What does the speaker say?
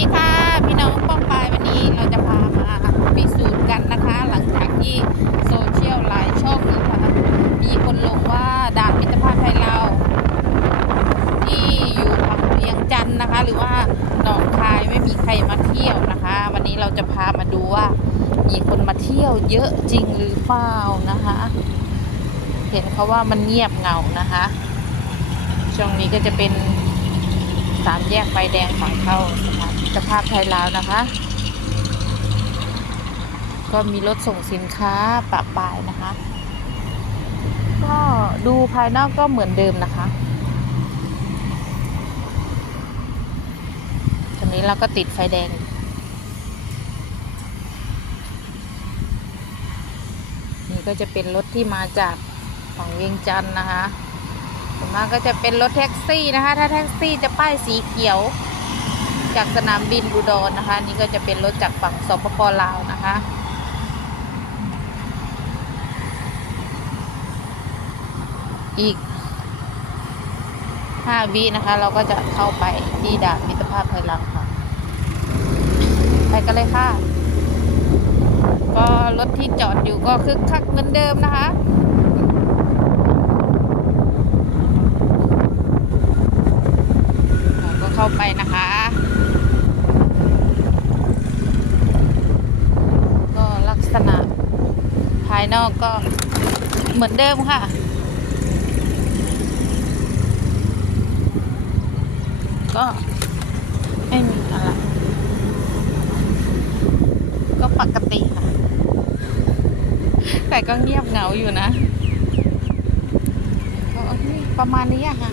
ดีค่ะ พี่น้องป้องปายวันนี้เราจะพามาพิสูจน์กันนะคะ หลังจากที่โซเชียลหลายช่องนะคะมีคนลงว่าด่านมิตรภาพไทยลาที่อยู่ฝั่งเวียงจันทร์นะคะ หรือว่าหนองคายไม่มีใครมาเที่ยวนะคะ วันนี้เราจะพามาดูว่า มีคนมาเที่ยวเยอะจริงหรือเปล่านะคะ เห็นเขาว่ามันเงียบเหงานะคะช่วงนี้ก็จะเป็นสามแยกไฟแดงฝั่งเข้าสถานมิ ตรภาพไทยลาวนะคะ ก็มีรถส่งสินค้าปะปายนะคะ ก็ดูภายนอกก็เหมือนเดิมนะคะตอนนี้เราก็ติดไฟแดงนี่ก็จะเป็นรถที่มาจากฝั่งเวียงจันทร์นะคะส่วนมากก็จะเป็นรถแท็กซี่นะคะ ถ้าแท็กซี่จะป้ายสีเขียว จากสนามบินอุดรนะคะ นี่ก็จะเป็นรถจากฝั่งสปปลาวนะคะอีก 5 วินะคะ เราก็จะเข้าไปที่ด่านมิตรภาพไทยลาวค่ะ ไปกันเลยค่ะ ก็รถที่จอดอยู่ก็คึกคักเหมือนเดิมนะคะ เราก็เข้า ไปนะคะ ก็ลักษณะภายนอกก็เหมือนเดิมค่ะ ก็ไม่มีอะไรก็ปกติค่ะ แต่ก็เงียบเหงาอยู่นะ ก็ประมาณนี้ค่ะ